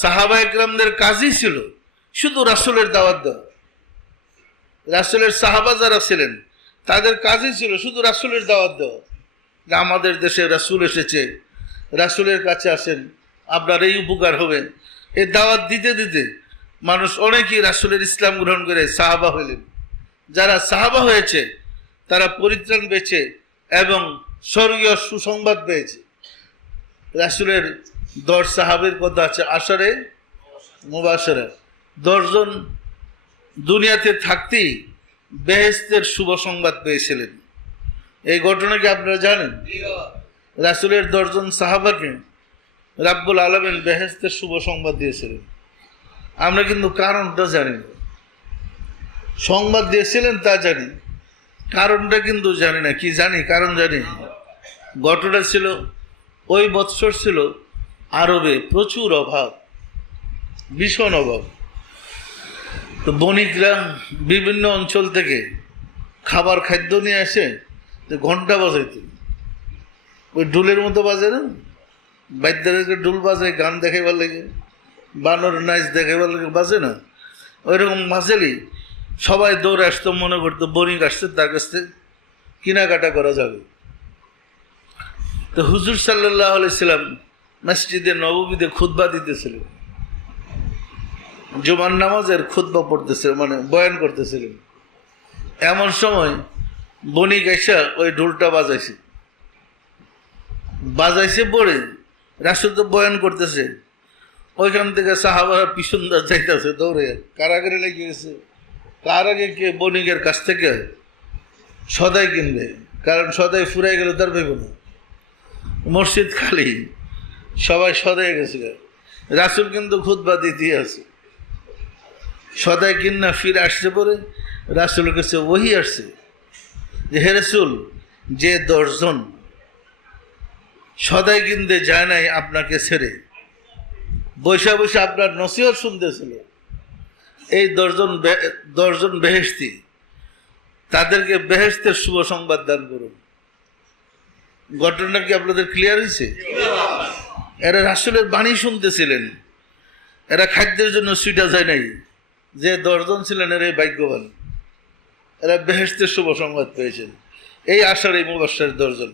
সাহাবা একরামদের কাজই ছিল শুধু রাসূলের দাওয়াত দেওয়া। রাসূলের সাহাবা যারা ছিলেন তাদের কাজই ছিল শুধু রাসূলের দাওয়াত দেওয়া, যে আমাদের দেশে রাসূল এসেছে, রাসূলের কাছে আসেন, আপনার এই উপকার হবে। এই দাওয়াত দিতে দিতে মানুষ অনেকেই রাসূলের ইসলাম গ্রহণ করে সাহাবা হইলেন। যারা সাহাবা হয়েছে তারা পরিত্রাণ পেয়েছে এবং স্বর্গীয় সুসংবাদ পেয়েছে। রাসূলের 10 সাহাবীর কথা আছে আশারে মুবাশশারা, 10 জন দুনিয়াতে থাকতেই বেহেশতের শুভ সংবাদ পেয়েছিলেন। এই ঘটনা কি আপনারা জানেন? রাসূলের 10 জন সাহাবাকে রাব্বুল আলামিন বেহেশতের শুভ সংবাদ দিয়েছিলেন। আমরা কিন্তু কারণটা জানি না। সংবাদ দিয়েছিলেন তা জানি, কারণটা কিন্তু জানি না। কি জানি? কারণ জানি। ঘটনা ছিল ওই বৎসর ছিল আরবে প্রচুর অভাব, ভীষণ অভাব। তো বণিকরা বিভিন্ন অঞ্চল থেকে খাবার খাদ্য নিয়ে আসে, ঘন্টা বাজাইত, ওই ডুলের মতো বাজে না, বাদ্যদেরকে ডুল বাজে গান দেখাইবার লাগে, বানর নাচ দেখাইবার লাগে বাজে না, ওইরকম বাজেলি সবাই দৌড়ে আসতো, মনে করতো বণিক আসছে, তার কাছ থেকে কেনাকাটা করা যাবে। তো হুজুর সাল্লাল্লাহু আলাইহি সাল্লাম মসজিদে নববীতে খুতবা দিতেছিলেন, জুমার নামাজের খুতবা পড়তেছিলেন, মানে বয়ান করতেছিলেন। এমন সময় বণিক আইসা ওই ঢোলটা বাজাইছে পড়ে রাসূল তো বয়ান করতেছে, ওইখান থেকে সাহাবারা পিছন যাইতেছে দৌড়ে, কারাগারে লেগে গেছে। কার আগে কে বণিকের কাছ থেকে সদাই কিনবে, কারণ সদাই ফুরাই গেলে তার পাইব না, মসজিদ খালি, সবাই সদাই গেছে। রাসূল কিন্তু খুতবা দিতে আছে, সদাই কিন্না ফিরে আসছে পরে রাসূলের কাছে ওহী আসছে যে হে রাসূল, যে 10 জন সদাই কিনতে যায় নাই আপনাকে ছেড়ে, বৈশা বৈশা আপনার নসিহত শুনতেছিল, এই 10 জন বেহেশতি, তাদেরকে বেহেশতের শুভ সংবাদ দান করুন। ঘটনা কি আপনাদের ক্লিয়ার হয়েছে? এরা রাসূলের বাণী শুনতেছিলেন, এরা খাদ্যের জন্য ছুটা যায় নাই। যে 10 জন ছিলেন এরা ভাগ্যবান, এরা বেহেশতের শুভ সংবাদ পেয়েছেন। এই আশার এই মুবাশশার 10 জন।